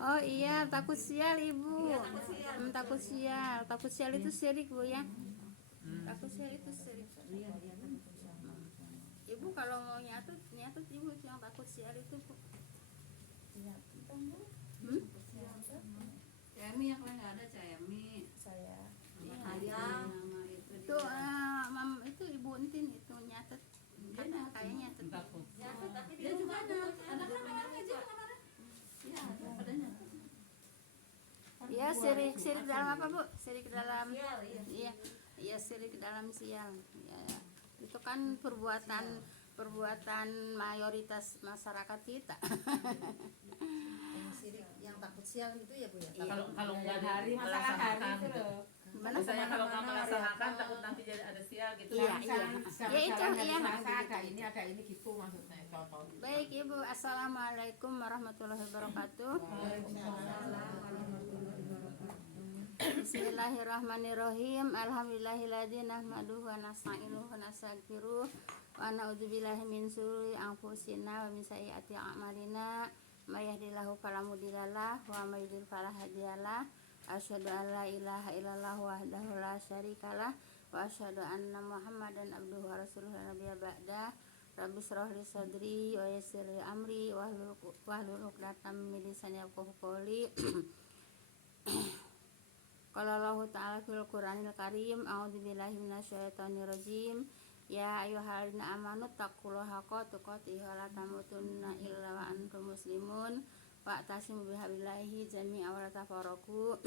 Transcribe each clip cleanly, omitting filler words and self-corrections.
Oh iya, takut sial ibu. Iya, takut sial. Takut sial. Takut sial itu syirik bu ya. Takut sial itu syirik. Iya, takut sial. Ibu kalau mau nyatet ibu yang takut sial itu bu. Iya, kita bu. Cemi yang lain nggak ada Cemi. Saya. Ayam. Itu itu ibu Entin itu nyatet. Karena kayaknya nyatet. Nyatet tapi dia juga ada kamera aja kamera. Iya, ada nyatet. Iya, sirik dalam apa bu? Sirik dalam Sial, iya. Iya, sirik dalam sial. Ya, itu kan perbuatan mayoritas masyarakat kita. Yang sirik, yang takut sial itu ya bu ya. Iya. Kalau nggak hari masalah hari itu loh. Gimana? Misalnya kalau nggak melaksanakan takut nanti jadi ada sial gitu. Iya, iya. Ya itu iya. ada ini gitu maksudnya contoh. Baik ibu, assalamualaikum warahmatullahi wabarakatuh. Bismillahirrahmanirrahim. Alhamdulillahilladzi nahmaduhu wa nasta'inuhu wa nastaghfiruh wa na'udzubillahi min syururi anfusina wa min sayyiati a'malina. May yahdihillahu fala mudhillalah wa may yudhlil fala hadiyalah. Asyhadu an la ilaha illallah wahdahu la syarikalah wa asyhadu anna Muhammadan abduhu wa rasuluhu la nabiyya ba'dah. Rabbi shrah li sadri wa yassir li amri wahlul 'uqdatam min lisani yafqahu qawli. Qala Allah ta'ala fil Qur'anil Karim, a'udzubillahi minasyaitonir rajim. Ya ayyuhalladzina amanu taqullaha haqqa tuqatih wa la tamutunna illa wa antum muslimun. Wa'tasimu bihablillahi jami'an wa la tafarraqu.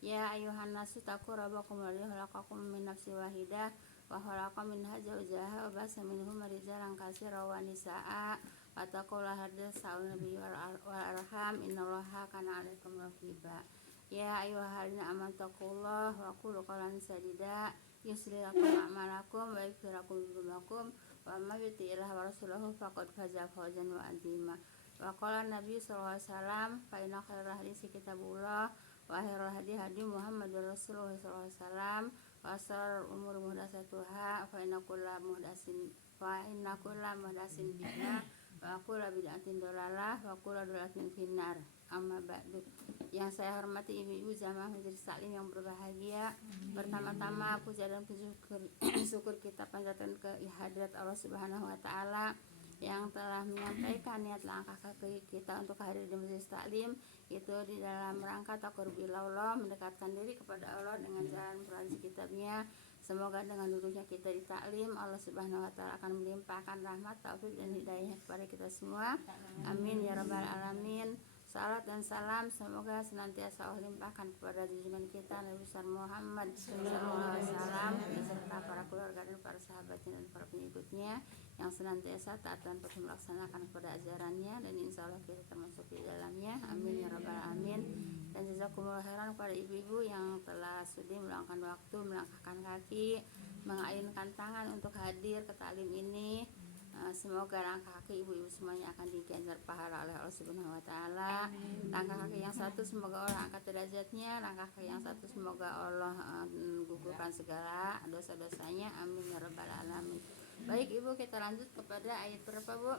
Ya ayyuhan nasu taqu rabbakum alladzi khalaqakum min nafsin wahidah wa khalaqa minha zawjaha wa basa minhum rijalan katsiran wa nisaa'a. Wattaqullaha alladzi tasaaluna bihi wal arham innallaha kana 'alaikum raqiba. Ya ayyuhalladzina amanu taqullaha wa qulu qawlan sadida yuslih lakum a'malakum wa yaghfir lakum dhunubakum wa may yuti'illah wa rasulahu faqad faza fawzan 'azima. Wa qala Nabi sallallahu alaihi wasallam fa inna khairal haditsi kitabullah wa khairul hadi Muhammadur Rasulullah sallallahu alaihi wasallam wa syarrul umuri muhdatsatuha fa inna kulla muhdatsin bid'ah wa kullu bid'atin dhalalah wa kullu dhalalatin finnar. Amma ba'du. Yang saya hormati ibu-ibu jamaah majelis taklim yang berbahagia. Pertama-tama puja dan syukur kita panjatkan ke hadirat Allah Subhanahu wa taala yang telah menyampaikan niat langkah kaki kita untuk hadir di majelis taklim itu di dalam rangka taqarrubillah, mendekatkan diri kepada Allah dengan jalan melalui kitabnya. Semoga dengan duduknya kita di taklim, Allah Subhanahu wa taala akan melimpahkan rahmat, taufik dan hidayah kepada kita semua. Amin ya rabbal alamin. Salat dan salam semoga senantiasa Allah limpahkan kepada junjungan kita Nabi besar Muhammad sallallahu alaihi wasallam beserta para keluarga dan para sahabatnya dan para pengikutnya yang senantiasa taat dan patuh melaksanakan kepada ajarannya, dan insya Allah kita termasuk di dalamnya. Amin ya rabbal alamin. Dan jazakumullah khairan kepada ibu-ibu yang telah sudi meluangkan waktu, melangkahkan kaki, mengayunkan tangan untuk hadir ke taklim ini. Semoga langkah kaki ibu-ibu semuanya akan diganjar pahala oleh Allah Subhanahu wa taala. Langkah kaki yang satu semoga Allah angkat derajatnya, langkah kaki yang satu semoga Allah gugurkan segala dosa-dosanya. Amin ya rabbal alamin. Baik ibu, kita lanjut kepada ayat berapa bu?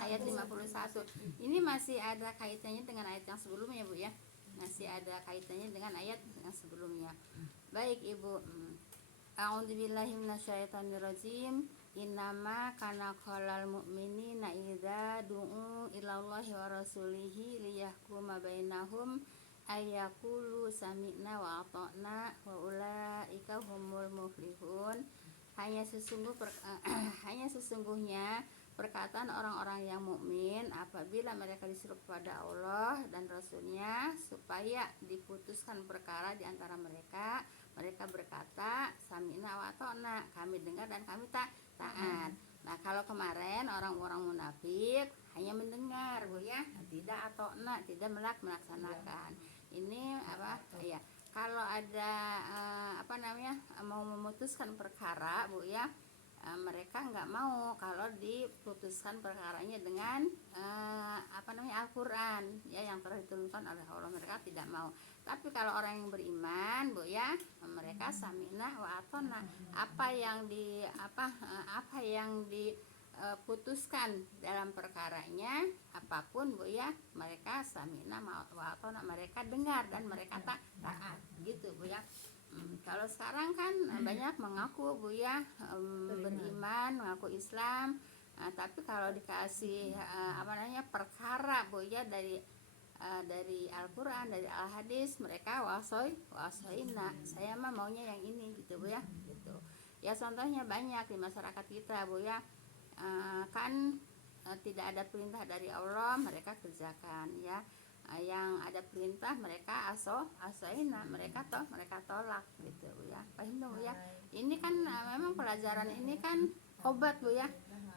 Ayat 51. Ini masih ada kaitannya dengan ayat yang sebelumnya bu ya. Masih ada kaitannya dengan ayat yang sebelumnya. Baik ibu. A'udzubillahi minasyaitonirrajim. Innama kana qalal mu'minina idza du'u ilallahi wa rasulihi liyahkuma bainahum ayyaqulu sami'na wa ata'na wa ulaika humul muflihun. Hanya sesungguhnya perkataan orang-orang yang mukmin apabila mereka disuruh kepada Allah dan Rasulnya supaya diputuskan perkara di antara mereka, mereka berkata sami'na wa ata'na, kami dengar dan kami taat. Nah kalau kemarin orang-orang munafik hanya mendengar bu ya, tidak ata'na, tidak melaksanakan. Ini apa ya, kalau ada mau memutuskan perkara bu ya, mereka nggak mau kalau diputuskan perkaranya dengan Al-Quran ya yang telah diturunkan oleh Allah, mereka tidak mau. Tapi kalau orang yang beriman bu ya, mereka sami'na wa ata'na, apa yang putuskan dalam perkaranya apapun Bu ya, mereka samina wa atona, mereka dengar dan mereka taat gitu Bu ya. Kalau sekarang kan banyak mengaku Bu ya, beriman, mengaku Islam, tapi kalau dikasih perkara Bu ya dari Al-Quran, dari Al-Hadis, mereka wasoina, saya mah maunya yang ini gitu Bu ya, gitu. Ya contohnya banyak di masyarakat kita Bu ya, tidak ada perintah dari Allah mereka kerjakan ya, yang ada perintah mereka asoina, mereka tolak gitu Bu ya. Paham dong Bu ya. Ini kan memang pelajaran ini kan obat Bu ya.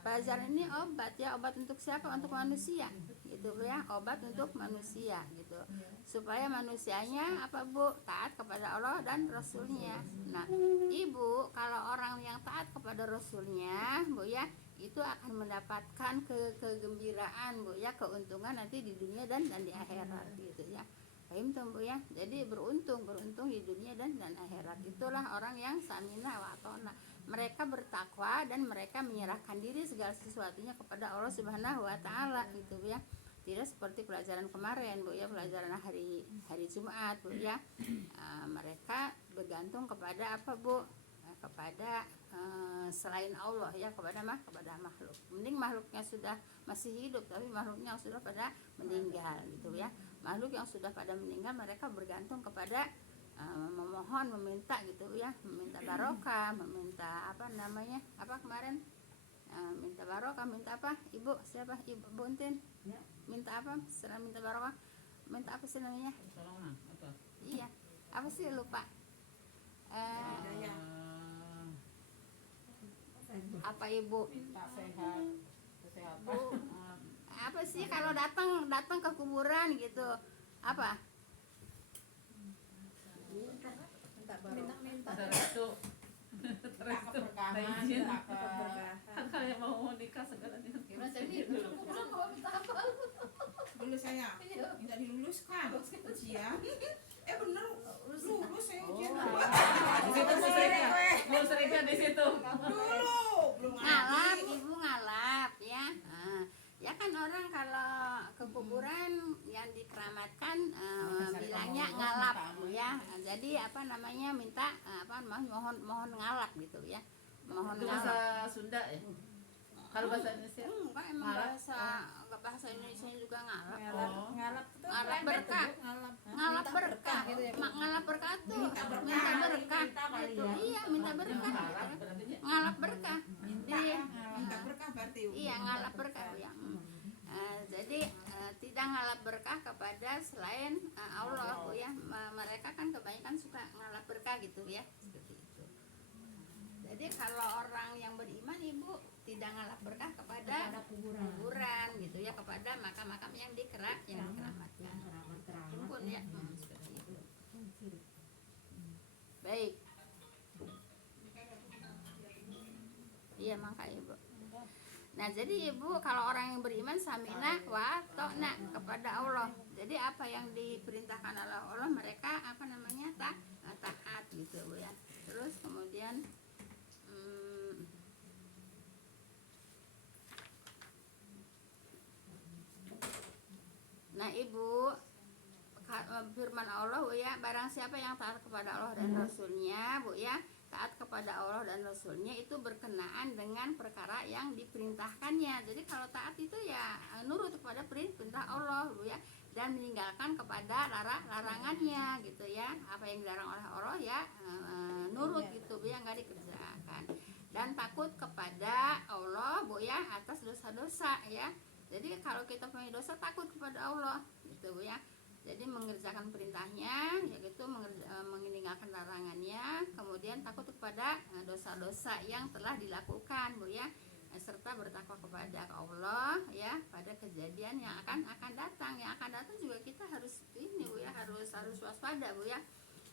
Pelajaran ini obat ya, obat untuk siapa? Untuk manusia gitu Bu ya, obat untuk manusia gitu, supaya manusianya apa Bu, taat kepada Allah dan Rasulnya. Nah Ibu, kalau orang yang taat kepada Rasulnya Bu ya, itu akan mendapatkan kegembiraan Bu ya, keuntungan nanti di dunia dan di akhirat gitu ya. Paham tuh Bu ya. Jadi beruntung di dunia dan akhirat. Itulah orang yang samina wa atona. Mereka bertakwa dan mereka menyerahkan diri segala sesuatunya kepada Allah Subhanahu wa taala gitu Bu ya. Tidak seperti pelajaran kemarin Bu ya, pelajaran hari Jumat Bu ya. Mereka bergantung kepada apa Bu? Kepada selain Allah ya, kepada makhluk. Mending makhluknya sudah masih hidup, tapi makhluknya sudah pada meninggal gitu ya. Makhluk yang sudah pada meninggal mereka bergantung kepada memohon, meminta gitu ya, meminta barokah, meminta kemarin minta barokah, minta apa? Ibu siapa? Ibu Buntin minta apa? Setelah minta barokah minta apa sih namanya? Pertolongan apa? Iya, apa sih, lupa. Apa Ibu? Tak sehat, kesehatan. Bu, apa sih kalau datang ke kuburan gitu? Apa? minta barokah. Ada restu. Tak keberkahan, izin. tak ke Kan kalian mau nikah segalanya. Gimana jadi pulang kalau minta apa? Dulu saya minta diluluskan ujian. Bener lulus saya ujian. Di situ belum serikan di situ. Dulu belum Ngalap, ada. Ibu ngalap ya. Ya kan orang kalau ke kuburan yang dikeramatkan bilangnya ngalap ya. Jadi minta mohon ngalap gitu ya. Mohon Itu ngalap. bahasa Sunda ya. Kalau bahasa Indonesia Enggak, emang ngalap. bahasa Indonesia juga ngalap. Ngalap itu Ngalap berkah. Ngalap berkah. Ngalap berkah tuh minta berkah. Gitu. Iya, minta berkah. Ngalap Gitu. berarti Ngalap berkah. Minta berkah berarti. Iya, ngalap berkah ya. Jadi tidak ngalap berkah kepada selain Allah Bu ya. Mereka kan kebanyakan suka ngalap berkah gitu ya, seperti itu. Jadi kalau orang yang beriman Ibu tidak ngalap berkah kepada kuburan gitu ya, kepada makam-makam yang dikeramatkan. Kumpul ya, seperti itu. Baik. Iya, makanya Ibu. Nah jadi Ibu, kalau orang yang beriman samina wa ta'na kepada Allah. Jadi apa yang diperintahkan oleh Allah mereka taat gitu Bu ya. Terus kemudian nah Ibu, firman Allah Bu ya, barang siapa yang taat kepada Allah dan Rasulnya Bu ya, taat kepada Allah dan Rasulnya itu berkenaan dengan perkara yang diperintahkannya. Jadi kalau taat itu ya nurut kepada perintah Allah Bu ya, dan meninggalkan kepada larangannya gitu ya. Apa yang dilarang oleh Allah ya nurut gitu Bu ya, nggak dikerjakan. Dan takut kepada Allah Bu ya atas dosa-dosa ya. Jadi kalau kita punya dosa, takut kepada Allah gitu Bu ya. Jadi mengerjakan perintahnya, yaitu meninggalkan larangannya, kemudian takut kepada dosa-dosa yang telah dilakukan Bu ya, serta bertakwa kepada Allah ya pada kejadian yang akan datang. Yang akan datang juga kita harus ini Bu ya, harus waspada Bu ya.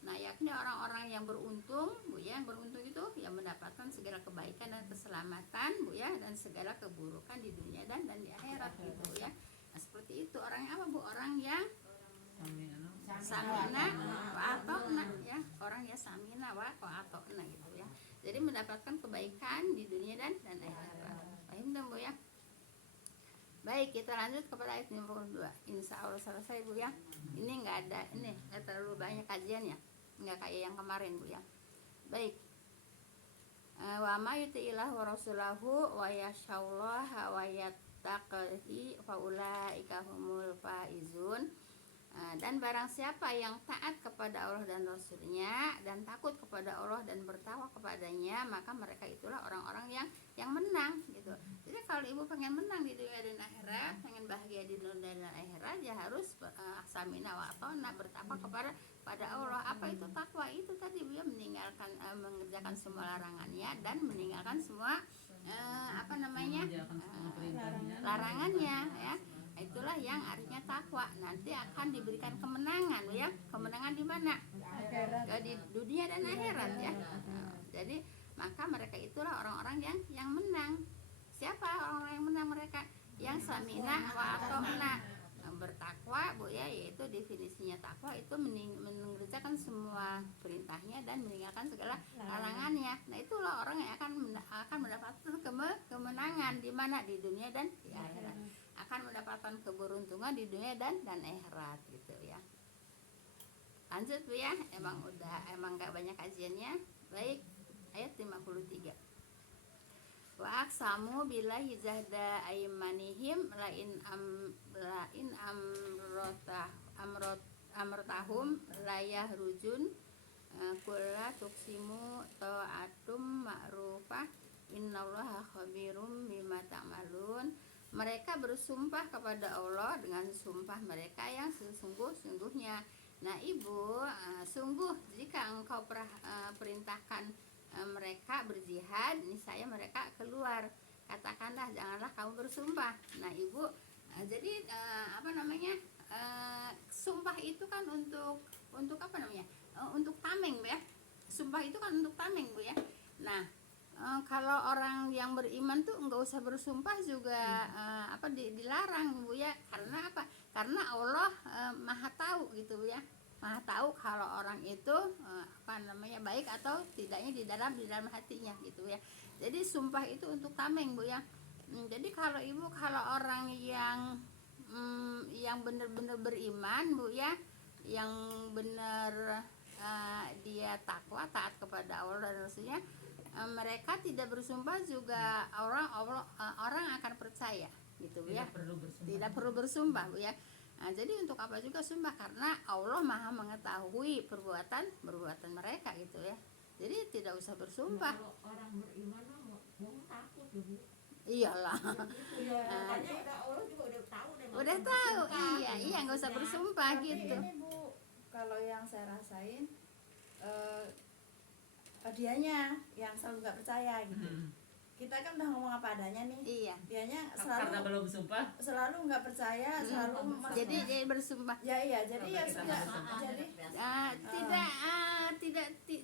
Nah yakni orang-orang yang beruntung Bu ya, yang beruntung itu yang mendapatkan segala kebaikan dan keselamatan Bu ya, dan segala keburukan di dunia dan di akhirat gitu ya. Nah seperti itu orangnya apa Bu? Orang yang samina wa atokna ya, orang ya samina wa atokna gitu ya. Jadi mendapatkan kebaikan di dunia dan akhirat. Fahim Bu ya. Baik, kita lanjut kepada ayat nomor 2. Insya Allah selesai Bu ya. Ini nggak ada, ini nggak terlalu banyak kajiannya, nggak kayak yang kemarin Bu ya. Baik. Wa ma yuti'illah wa rasulahu wa yashallaha wa yattaqihi fa ulaika humul faizun. Dan barang siapa yang taat kepada Allah dan Rasulnya dan takut kepada Allah dan bertakwa kepadanya, maka mereka itulah orang-orang yang menang gitu. Jadi kalau ibu pengen menang di dunia dan akhirat, pengen bahagia di dunia dan akhirat, ya harus aksamina wa atona, bertakwa kepada Allah. Apa itu takwa? Itu tadi dia meninggalkan mengerjakan semua larangannya dan meninggalkan semua larangannya ya. Itulah yang artinya takwa. Nanti akan diberikan kemenangan ya. Kemenangan di mana? Di dunia dan akhirat ya. Jadi maka mereka itulah orang-orang yang menang. Siapa orang-orang yang menang? Mereka yang samina wa atona, bertakwa Bu ya, yaitu definisinya takwa itu mengerjakan semua perintahnya dan meninggalkan segala larangannya. Nah, itulah orang yang akan mendapatkan kemenangan di mana? Di dunia dan di akhirat. Akan mendapatkan keberuntungan di dunia dan akhirat gitu ya. Lanjut Bu ya, emang gak banyak kajiannya. Baik, ayat 53. Wa aqsamu billahi jahda aymanihim lain amrotahum layah rujun kulla tuksimu ta'atum ma'rufah innallaha khabirum bima ta'malun. Mereka bersumpah kepada Allah dengan sumpah mereka yang sesungguh-sungguhnya. Nah ibu, sungguh jika engkau perintahkan mereka berjihad, niscaya mereka keluar. Katakanlah, janganlah kamu bersumpah. Nah ibu, jadi sumpah itu kan untuk apa namanya? Untuk tameng ya. Sumpah itu kan untuk tameng Bu ya. Nah kalau orang yang beriman tuh nggak usah bersumpah juga dilarang Bu ya. Karena apa? Karena Allah maha tahu gitu Bu ya. Maha tahu kalau orang itu baik atau tidaknya di dalam hatinya gitu ya. Jadi sumpah itu untuk tameng Bu ya. Jadi kalau orang yang benar-benar beriman Bu ya, yang benar dia takwa, taat kepada Allah dan Rasulnya, mereka tidak bersumpah juga orang akan percaya gitu Bu ya. Tidak perlu bersumpah Bu ya. Nah, jadi untuk apa juga sumpah? Karena Allah maha mengetahui perbuatan mereka gitu ya. Jadi tidak usah bersumpah. Kalau orang beriman mau takut ya Bu. Iyalah. Allah juga udah tahu. Udah tahu. Iya nggak usah bersumpah Tapi gitu. ini Bu, kalau yang saya rasain dianya yang selalu nggak percaya gitu. Kita kan udah ngomong apa adanya nih. Iya. Dianya Karena belum sumpah. selalu nggak percaya, selalu Jadi dia bersumpah. iya jadi ya sudah jadi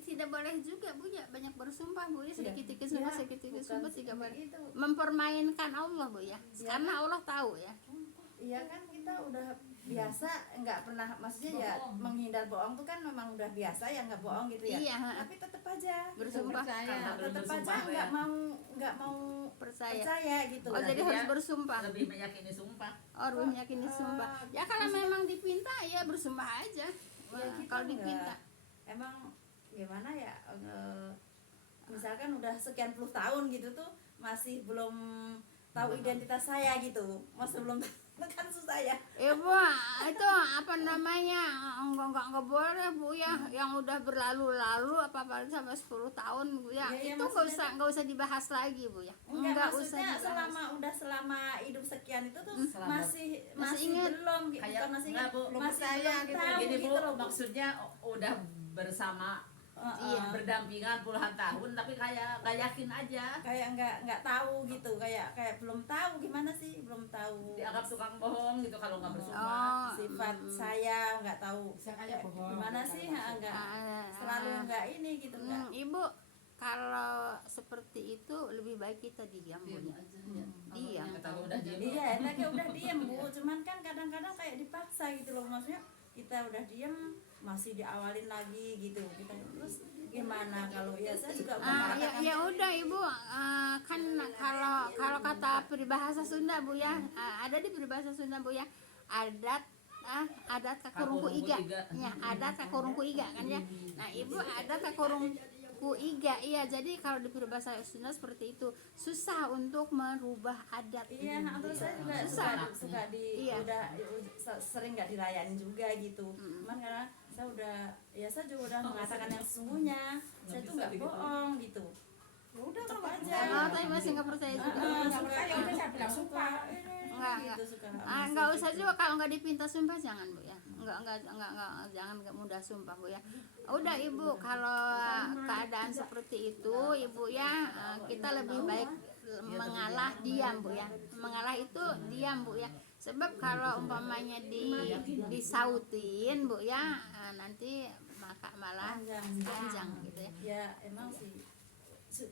Tidak boleh juga Bu ya, banyak bersumpah Bu ya, sedikit-sedikit sumpah, Iya, sedikit-sedikit bukan sumpah, tidak boleh itu. mempermainkan Allah Bu ya. Karena Allah tahu ya. Iya kan kita udah biasa nggak pernah, maksudnya ya menghindar bohong tuh kan memang udah biasa ya, nggak bohong gitu ya. Iya. Tapi tetap aja Bersumpah. Karena belum tetap aja bersumpah Bu ya. nggak mau Percaya. gitu. Oh jadi Berarti harus dia bersumpah. Lebih meyakini sumpah. Oh lebih meyakini sumpah. Ya kalau memang dipinta ya bersumpah aja. Wah, Ya, kita kalau dipinta. Emang gimana ya, misalkan udah sekian puluh tahun gitu tuh masih belum tahu identitas saya gitu, masih belum kan susah ya. Bu, itu apa namanya, enggak boleh Bu ya, yang udah berlalu-lalu apalagi sampai 10 tahun Bu ya. Iya, Itu nggak usah dibahas lagi Bu ya. Enggak, dibahas. maksudnya selama hidup sekian itu tuh Selama- masih ingat. belum gitu, Kayak bukan masih enggak, ingat, Bu. masih Percaya belum gitu. tahu Gini Bu, gitu loh, Bu. maksudnya udah bersama, Iya. berdampingan puluhan tahun, tapi kayak gak yakin aja. Kayak nggak tahu gitu, kayak belum tahu gimana sih, belum tahu Dianggap tukang bohong gitu kalau nggak bersumpah. Oh, sifat saya, nggak tahu Bisa kayak bohong. gimana sih, nggak selalu nggak ini gitu, nggak. Ibu, kalau seperti itu lebih baik kita diam Bu ya. Diam. Kalau udah diem. Iya, enaknya udah diem Bu, cuman kan kadang-kadang kayak dipaksa gitu loh, maksudnya kita udah diem masih diawalin lagi gitu kita terus gimana kalau ya saya juga Ya udah ibu, kan kalau kata peribahasa Sunda bu ya, ada di peribahasa Sunda bu ya, adat kakurungku iga, ya adat kakurungku iga kan ya. Nah ibu adat kakurungku iga, iya jadi kalau di peribahasa Sunda seperti itu susah untuk merubah adat. Iya, terus saya juga suka udah sering nggak dirayain juga gitu. Cuman karena saya juga udah mengatakan yang sesungguhnya, saya tuh nggak bohong gitu. Ya udah kalau aja. Tapi masih nggak percaya juga. Nggak percaya udah saya bilang sumpah. Enggak. Gitu suka. Nggak usah juga kalau nggak dipinta sumpah jangan bu ya. Enggak jangan mudah sumpah bu ya. Udah ibu kalau keadaan seperti itu ibu ya, kita lebih baik mengalah diam bu ya. Mengalah itu diam bu ya. Sebab kalau umpamanya disautin bu ya, nanti malah panjang gitu ya. Ya emang sih.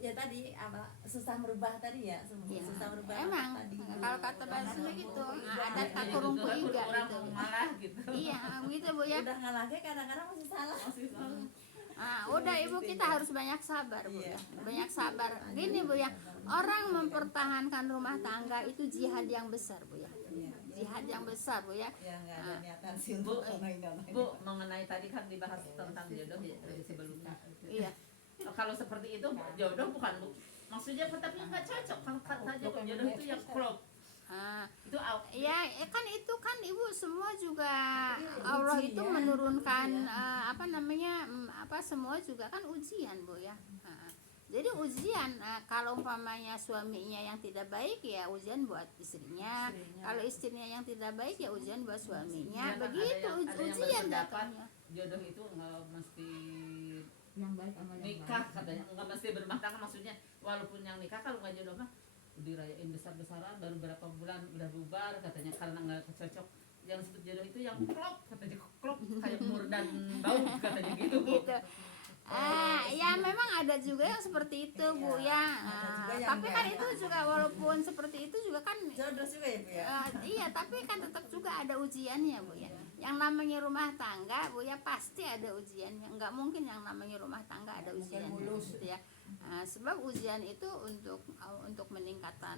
Ya tadi apa susah merubah tadi ya, susah merubah emang tadi. kalau kata bahasa gitu adat kakurungku iga gitu. Malah gitu. Iya gitu bu ya. Udah ngalahnya kadang-kadang masih salah. Udah ibu kita harus banyak sabar bu ya. Banyak sabar. Gini bu ya, orang mempertahankan rumah tangga itu jihad yang besar bu ya. Jihad yang besar bu ya. Ya nggak ada niatan sih untuk Bu, mengenai tadi kan dibahas tentang jodoh ya sebelumnya. Iya. Kalau seperti itu jodoh bukan bu, maksudnya tapi nggak cocok kalau kata jodoh itu yang klop. Itu Ya kan itu kan ibu semua juga Allah itu menurunkan semua juga kan ujian bu ya. Jadi ujian kalau umpamanya suaminya yang tidak baik ya ujian buat istrinya. Kalau istrinya yang tidak baik ya ujian buat suaminya. Begitu ujian datangnya. Jodoh itu nggak mesti yang baik sama yang nikah katanya, nggak mesti berumah tangga, maksudnya walaupun yang nikah kalau nggak jodoh mah dirayain besar-besaran baru berapa bulan udah bubar katanya karena nggak cocok. Yang disebut jodoh itu yang klop katanya, klop kayak mur dan bau katanya gitu. Ya memang ada juga yang seperti itu bu ya. Tapi kan itu juga walaupun seperti itu juga kan jodoh juga ya bu ya. Iya tapi kan tetap juga ada ujiannya bu ya. Yang namanya rumah tangga bu ya pasti ada ujiannya. Nggak mungkin yang namanya rumah tangga ada ujiannya gitu ya. Sebab ujian itu untuk meningkatkan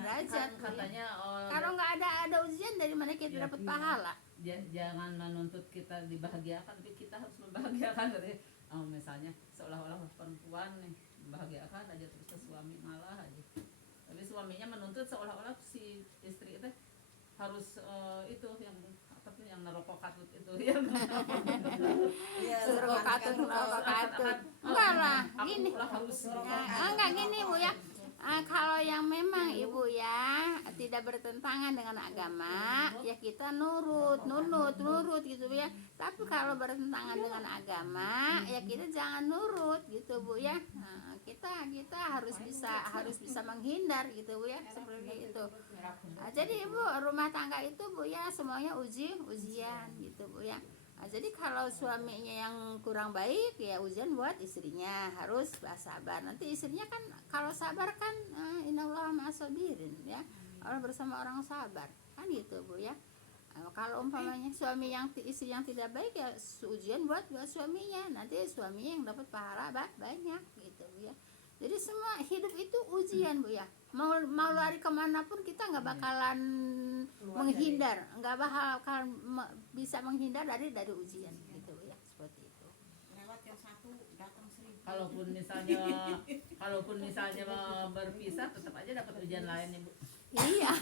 derajat katanya. Kalau nggak ada ujian dari mana kita dapat pahala? Jangan menuntut kita dibahagiakan, tapi kita harus membahagiakan. Misalnya seolah-olah perempuan nih membahagiakan aja terus ke suami malah aja, tapi suaminya menuntut seolah-olah si istri itu harus itu yang nerokok katut itu yang nerokok katut enggak lah gini enggak gini bu ya. Kalau yang memang ibu ya tidak bertentangan dengan agama ya kita nurut gitu bu ya. Tapi kalau bertentangan dengan agama ya kita jangan nurut gitu bu ya. Kita harus bisa menghindar gitu bu ya, seperti itu. Jadi ibu rumah tangga itu bu ya semuanya ujian gitu bu ya. Jadi kalau suaminya yang kurang baik ya ujian buat istrinya, harus sabar. Nanti istrinya kan kalau sabar kan innallaha ma'as-sabirin ya. Allah bersama orang sabar. Kan gitu Bu ya. Kalau umpamanya istri yang tidak baik ya ujian buat suaminya. Nanti suaminya yang dapat pahala banyak gitu Bu ya. Jadi semua hidup itu ujian Bu ya. Mau lari kemanapun kita nggak bakalan menghindar, nggak bakal bisa menghindar dari ujian gitu ya, seperti itu. Lewat yang satu datang 1000. Kalaupun misalnya berpisah tetap aja dapat ujian lain ya Bu. Iya,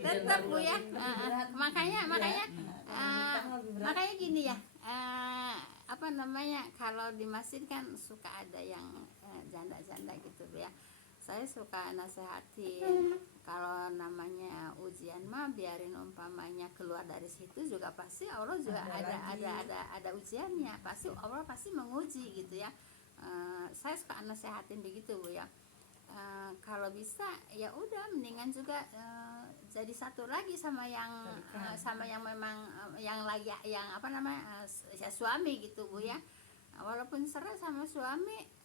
tetap Bu ya. Makanya gini ya. Kalau di masjid kan suka ada yang janda-janda gitu ya. Saya suka nasehatin kalau namanya ujian mah biarin umpamanya keluar dari situ juga pasti Allah juga ada ujiannya, pasti Allah pasti menguji gitu ya. Saya suka nasehatin begitu Bu ya. Kalau bisa ya udah mendingan juga jadi satu lagi sama yang memang suami gitu Bu ya. Walaupun cerai sama suami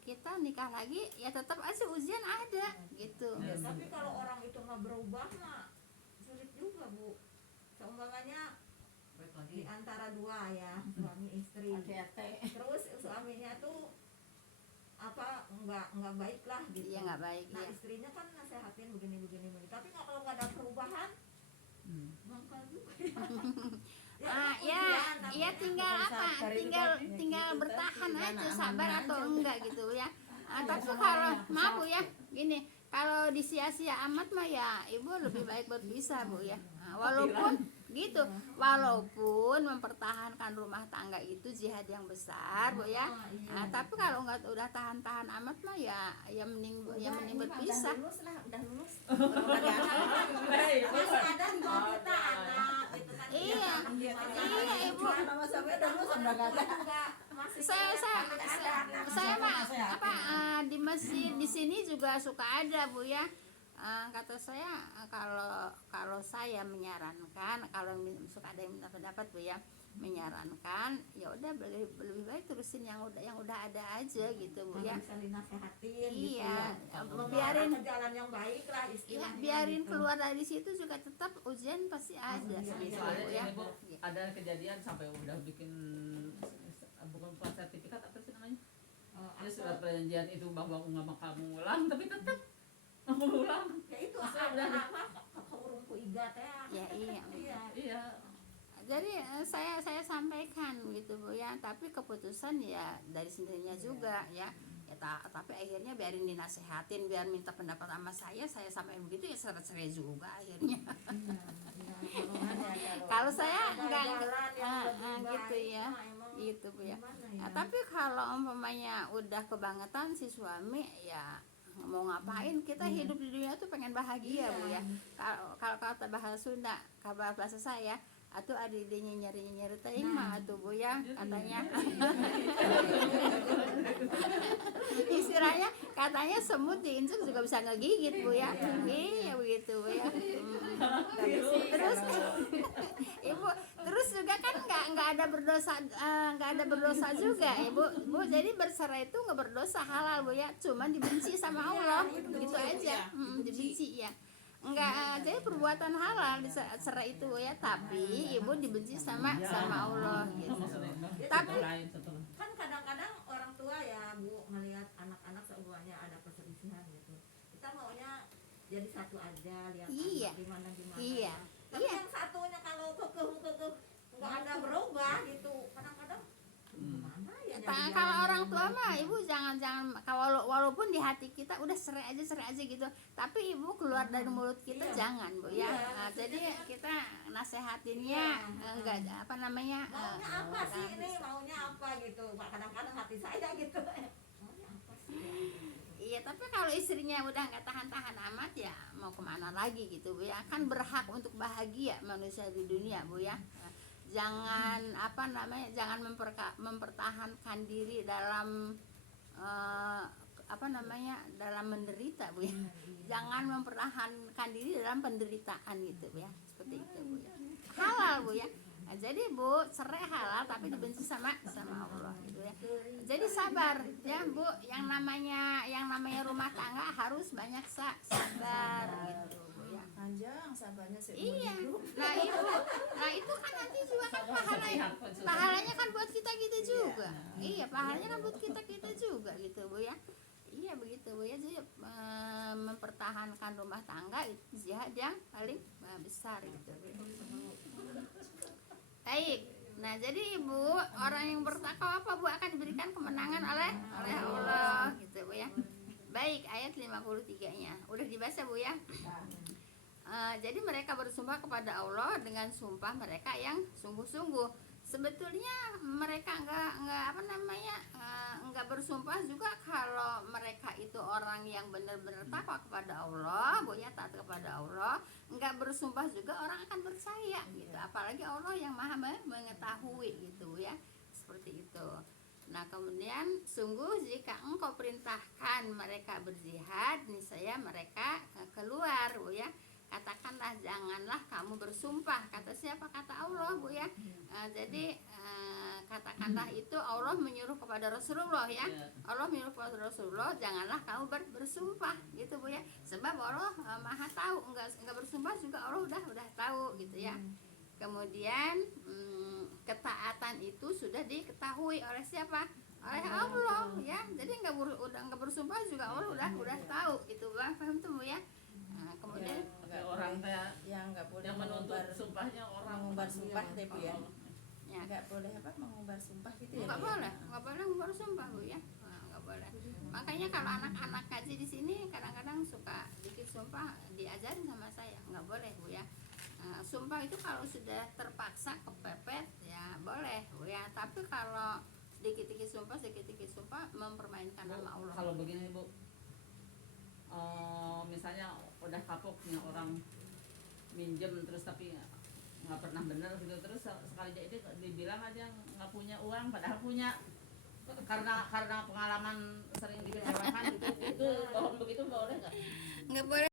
kita nikah lagi ya tetap aja ujian ada gitu. Tapi kalau orang itu nggak berubah mah sulit juga Bu. seumpamanya Baik di lagi. antara dua ya, suami istri. Hati-hati. Terus suaminya tuh apa nggak baik lah gitu. Iya nggak baik Nah ya. istrinya kan nasehatin begini. Tapi kalau nggak ada perubahan, mangkal juga. Ya tinggal apa? Tinggal bertahan aja, sabar atau enggak gitu ya. Tapi kalau maaf Bu ya, gini, kalau disia-sia amat mah ya Ibu lebih baik berpisah Bu ya. Walaupun gitu, walaupun mempertahankan rumah tangga itu jihad yang besar Bu ya. Tapi kalau nggak udah tahan-tahan amat mah ya mending berpisah. Udah lulus Masih ada di bawah kita anak gitu kan. Iya Ibu. Nama sampai udah lulus udah nggak ada. Saya mah apa di masjid di sini juga suka ada Bu ya. Kata saya kalau saya menyarankan, kalau suka ada yang minta pendapat Bu ya, menyarankan ya udah lebih baik terusin yang udah ada aja gitu Bu ya. Bisa dinasehatin Iya, gitu ya. biarin Ke jalan yang baik lah ya, istilahnya. biarin gitu. keluar dari situ juga tetap ujian pasti ada gitu Bu Soalnya ya. ini Bu, ada kejadian sampai udah bikin bukan buat sertifikat apa sih namanya? Ya surat perjanjian itu bahwa nggak bakal mengulang, tapi tetap mengulang. Ya itu Masa ada udah- apa keurung ku iga teh. Ya iya. Iya. Jadi saya sampaikan gitu Bu ya, tapi keputusan ya dari sendirinya juga ya. Tapi akhirnya biarin dinasehatin, biar minta pendapat sama saya sampai begitu ya seret-seret juga akhirnya. Kalau saya enggak gitu ya. Gitu Bu ya. Tapi kalau umpamanya udah kebangetan si suami ya mau ngapain, kita hidup di dunia tuh pengen bahagia Bu ya. Kalau kata bahasa Sunda, kabar bahasa saya atau adiknya nyari teh mah atuh Bu ya katanya. Istilahnya katanya semut diinjek juga bisa ngegigit Bu ya. Iya begitu Bu ya. Terus Ibu terus juga kan nggak ada berdosa juga Ibu. Bu jadi bercerai itu nggak berdosa, halal Bu ya, cuman dibenci sama Allah gitu aja. Dibenci ya. Enggak, jadi perbuatan halal di cerai itu ya, tapi ibu dibenci sama Allah gitu. Tapi Kan kadang-kadang orang tua ya Bu melihat anak-anak semuanya ada perselisihan gitu. Kita maunya jadi satu aja, lihat Iya. gimana. Iya. Tapi yang satunya kalau kekeh nggak ada berubah gitu. Kadang-kadang gimana ya? Kalau orang tua mah ibu jangan walaupun di hati kita udah cerai aja gitu, tapi ibu keluar dari mulut kita jangan Bu ya. Jadi kita nasehatinnya enggak apa namanya Maunya apa sih ini? Maunya apa gitu? Kadang-kadang hati saya gitu. Maunya apa sih? Iya, tapi kalau istrinya udah nggak tahan-tahan amat ya mau kemana lagi gitu Bu ya. Kan berhak untuk bahagia manusia di dunia Bu ya. Jangan jangan mempertahankan diri dalam dalam menderita Bu ya. Jangan mempertahankan diri dalam penderitaan gitu Bu ya. Seperti itu Bu ya. Halal Bu ya. Nah, jadi Bu, cerai halal tapi dibenci sama Allah gitu ya. Jadi sabar ya Bu, yang namanya rumah tangga harus banyak sabar gitu Bu ya. panjang sabarnya Iya. Nah itu kan nanti juga kan pahalanya kan buat kita juga. Iya, pahalanya kan buat kita juga gitu Bu ya. Iya begitu Bu ya. Jadi mempertahankan rumah tangga itu jihad yang paling besar gitu Bu. Baik. Nah, jadi Ibu, orang yang bertakwa apa Bu akan diberikan kemenangan oleh Allah gitu Bu ya. Baik, ayat 53-nya. Udah dibaca Bu ya? Jadi mereka bersumpah kepada Allah dengan sumpah mereka yang sungguh-sungguh. Sebetulnya mereka enggak bersumpah juga kalau mereka itu orang yang benar-benar takwa kepada Allah, Bu ya, taat kepada Allah. Enggak bersumpah juga orang akan percaya gitu. Apalagi Allah yang Maha mengetahui gitu ya. Seperti itu. Nah, kemudian sungguh jika engkau perintahkan mereka berjihad, niscaya mereka keluar Bu ya. Katakanlah janganlah kamu bersumpah. Kata siapa? Kata Allah Bu ya. Jadi katakanlah itu Allah menyuruh kepada Rasulullah ya. Allah menyuruh kepada Rasulullah janganlah kamu bersumpah gitu Bu ya. Sebab Allah Maha tahu, enggak bersumpah juga Allah udah tahu gitu ya. Kemudian ketaatan itu sudah diketahui oleh siapa? Oleh Allah ya. Jadi udah nggak bersumpah juga Allah udah tahu gitu Bang. Paham tuh Bu ya? Nah, kemudian Nggak orang boleh- teh yang nggak boleh yang menuntut mengumbar sumpahnya orang mengumbar sumpah deh Bu ya. ya Nggak boleh apa mengumbar sumpah gitu ya. nggak Bu, ya? boleh bersumpah Bu ya. Nah, nggak boleh. Makanya kalau anak-anak ngaji di sini kadang-kadang suka dikit sumpah diajarin sama saya, nggak boleh Bu ya. Sumpah itu kalau sudah terpaksa kepepet ya boleh Bu ya. Tapi kalau sedikit-sedikit sumpah mempermainkan nama Allah. Kalau begini Bu, misalnya udah kapoknya orang minjem terus tapi nggak pernah bener gitu, terus sekali jadi dibilang aja nggak punya uang padahal punya, karena pengalaman sering dikecewakan gitu, itu bohong begitu boleh nggak? Nggak boleh.